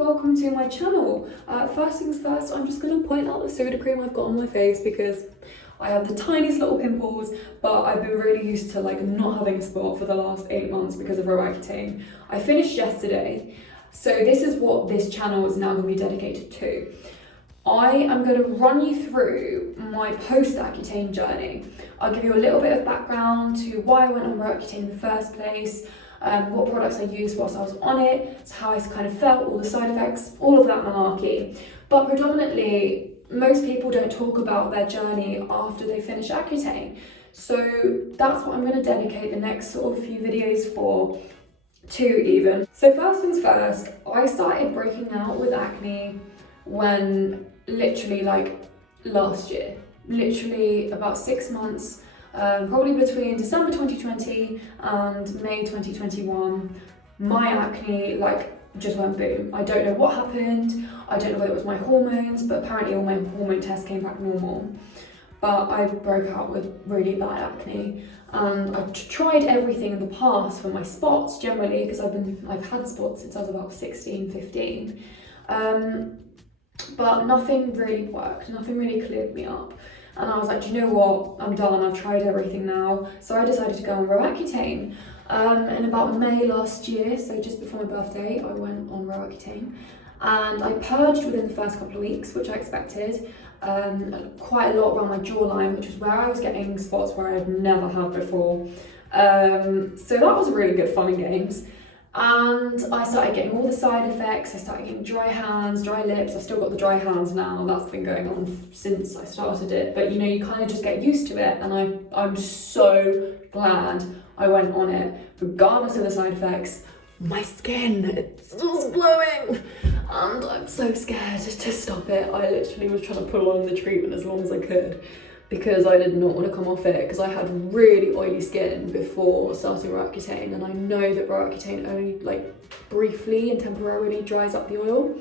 welcome to my channel. First things first, I'm just going to point out the soda cream I've got on my face because I have the tiniest little pimples, but I've been really used to like not having a spot for the last 8 months because of Accutane. I finished yesterday, so this is what this channel is now going to be dedicated to. I am going to run you through my post-Accutane journey. I'll give you a little bit of background to why I went on Accutane in the first place, what products I used whilst I was on it, so how I kind of felt, all the side effects, all of that malarkey. But predominantly, most people don't talk about their journey after they finish Accutane. So that's what I'm going to dedicate the next sort of few videos to even. So first things first, I started breaking out with acne when literally like last year, literally about 6 months, probably between December 2020 and May 2021, my acne like just went boom. I don't know what happened, I don't know whether it was my hormones, but apparently all my hormone tests came back normal. But I broke out with really bad acne, and I've tried everything in the past for my spots generally, because I've had spots since I was about 16, 15. But nothing really worked, nothing really cleared me up. And I was like, do you know what, I'm done, I've tried everything now. So I decided to go on Accutane. In about May last year, so just before my birthday, I went on Accutane. And I purged within the first couple of weeks, which I expected. Quite a lot around my jawline, which was where I was getting spots where I had never had before. So that was really good fun and games. And I started getting all the side effects. I started getting dry hands, dry lips. I've still got the dry hands now. That's been going on since I started it. But you know, you kind of just get used to it. And I'm so glad I went on it, regardless of the side effects. My skin, it's still glowing. And I'm so scared to stop it. I literally was trying to pull on the treatment as long as I could, because I did not want to come off it, because I had really oily skin before starting Accutane, and I know that Accutane only like briefly and temporarily dries up the oil.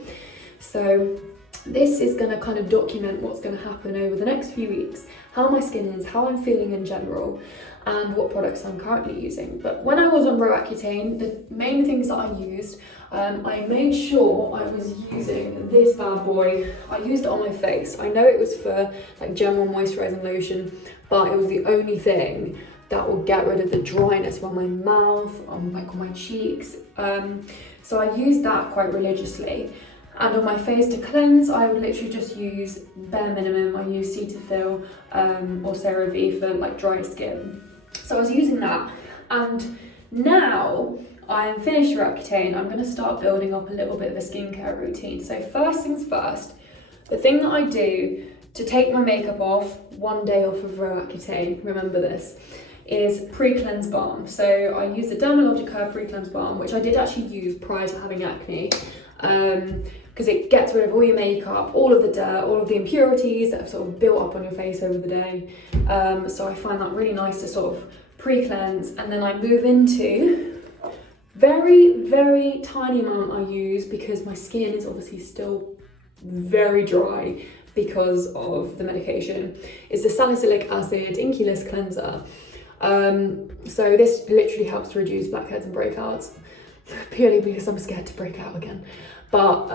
So this is going to kind of document what's going to happen over the next few weeks, how my skin is, how I'm feeling in general, and what products I'm currently using. But when I was on Accutane, the main things that I used, I made sure I was using this bad boy. I used it on my face. I know it was for like general moisturising lotion, but it was the only thing that will get rid of the dryness around my mouth, on my cheeks. So I used that quite religiously. And on my face to cleanse, I would literally just use bare minimum. I use Cetaphil or CeraVe for like dry skin. So I was using that, and now I am finished Accutane. I'm going to start building up a little bit of a skincare routine. So first things first, the thing that I do to take my makeup off one day off of Accutane, remember this, is pre-cleanse balm. So I use the Dermalogica pre-cleanse balm, which I did actually use prior to having acne, because it gets rid of all your makeup, all of the dirt, all of the impurities that have sort of built up on your face over the day. So I find that really nice to sort of pre-cleanse, and then I move into very, very tiny amount I use, because my skin is obviously still very dry because of the medication, is the Salicylic Acid Inklis cleanser. So this literally helps to reduce blackheads and breakouts, purely because I'm scared to break out again. But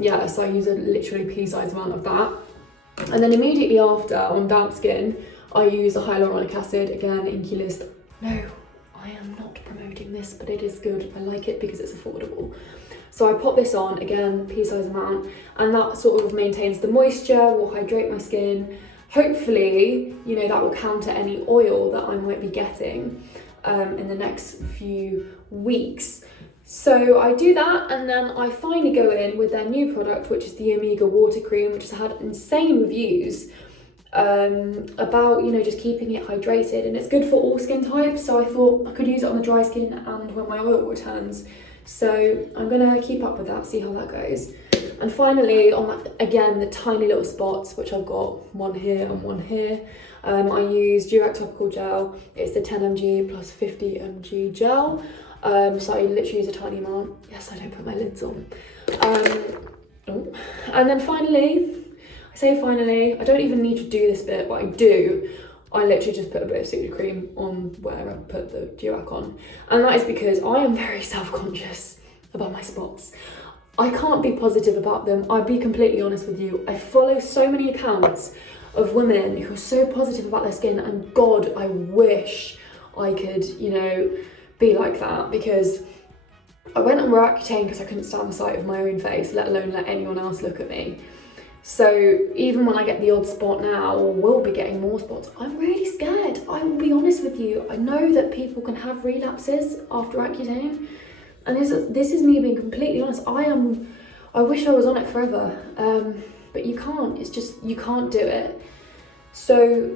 yeah, so I use a literally pea-sized amount of that. And then immediately after, on damp skin, I use a Hyaluronic Acid, again, Inklis. No, I am not promoting this, but it is good. I like it because it's affordable. So I pop this on, again, pea-sized amount, and that sort of maintains the moisture, will hydrate my skin. Hopefully, you know, that will counter any oil that I might be getting in the next few weeks. So I do that, and then I finally go in with their new product, which is the Amiga water cream, which has had insane reviews about, you know, just keeping it hydrated, and it's good for all skin types. So I thought I could use it on the dry skin and when my oil returns. So I'm gonna keep up with that, see how that goes. And finally, on that, again, the tiny little spots, which I've got one here and one here, I use Durac Topical Gel. It's the 10 mg plus 50 mg gel. So I literally use a tiny amount. Yes, I don't put my lids on. And then finally, I say finally, I don't even need to do this bit, but I do. I literally just put a bit of soda cream on where I put the Durac on. And that is because I am very self-conscious about my spots. I can't be positive about them. I'll be completely honest with you. I follow so many accounts of women who are so positive about their skin, and God, I wish I could, you know, be like that, because I went on Roaccutane because I couldn't stand the sight of my own face, let alone let anyone else look at me. So even when I get the odd spot now, or will be getting more spots, I'm really scared. I will be honest with you. I know that people can have relapses after Accutane, and this is me being completely honest. I wish I was on it forever, but you can't. It's just, you can't do it. So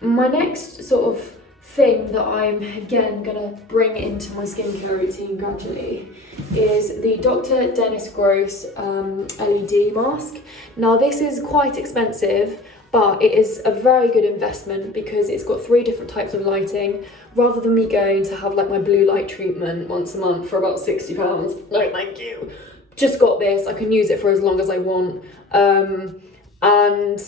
my next sort of thing that I'm again gonna bring into my skincare routine gradually is the Dr. Dennis Gross LED mask. Now this is quite expensive, but it is a very good investment because it's got 3 different types of lighting. Rather than me going to have like my blue light treatment once a month for about £60, no thank you. Just got this, I can use it for as long as I want. And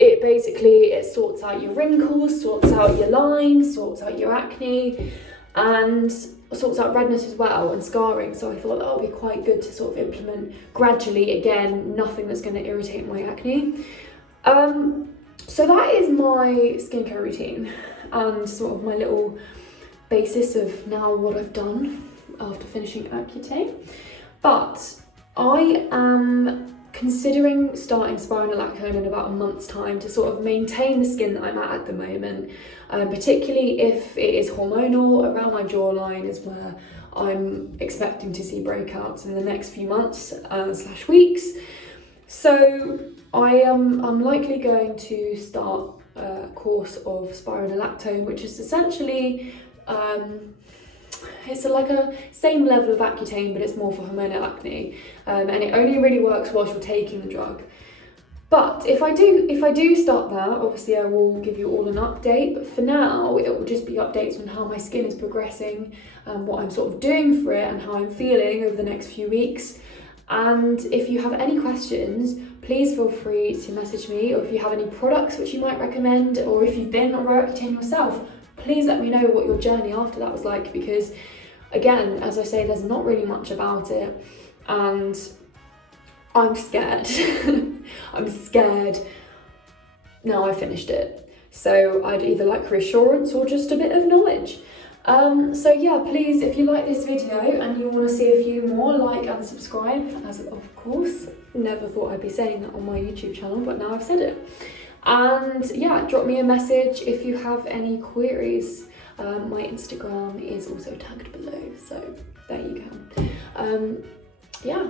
it basically, it sorts out your wrinkles, sorts out your lines, sorts out your acne, and sorts out redness as well, and scarring. So I thought that would be quite good to sort of implement gradually. Again, nothing that's going to irritate my acne. So that is my skincare routine and sort of my little basis of now what I've done after finishing Accutane. But I am considering starting spironolactone in about a month's time to sort of maintain the skin that I'm at the moment, particularly if it is hormonal. Around my jawline is where I'm expecting to see breakouts in the next few months / weeks. So I'm likely going to start a course of spironolactone, which is essentially it's like a same level of Accutane, but it's more for hormonal acne, and it only really works whilst you're taking the drug. But if I do start that, obviously I will give you all an update. But for now, it will just be updates on how my skin is progressing, what I'm sort of doing for it, and how I'm feeling over the next few weeks. And if you have any questions, please feel free to message me, or if you have any products which you might recommend, or if you've been on Roaccutane yourself, please let me know what your journey after that was like, because again, as I say, there's not really much about it, and I'm scared. I'm scared now I finished it. So I'd either like reassurance or just a bit of knowledge. So yeah, please, if you like this video and you want to see a few more, like and subscribe, as of course, never thought I'd be saying that on my YouTube channel, but now I've said it. And yeah, drop me a message if you have any queries. My Instagram is also tagged below, so there you go. Yeah,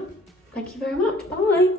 thank you very much. Bye.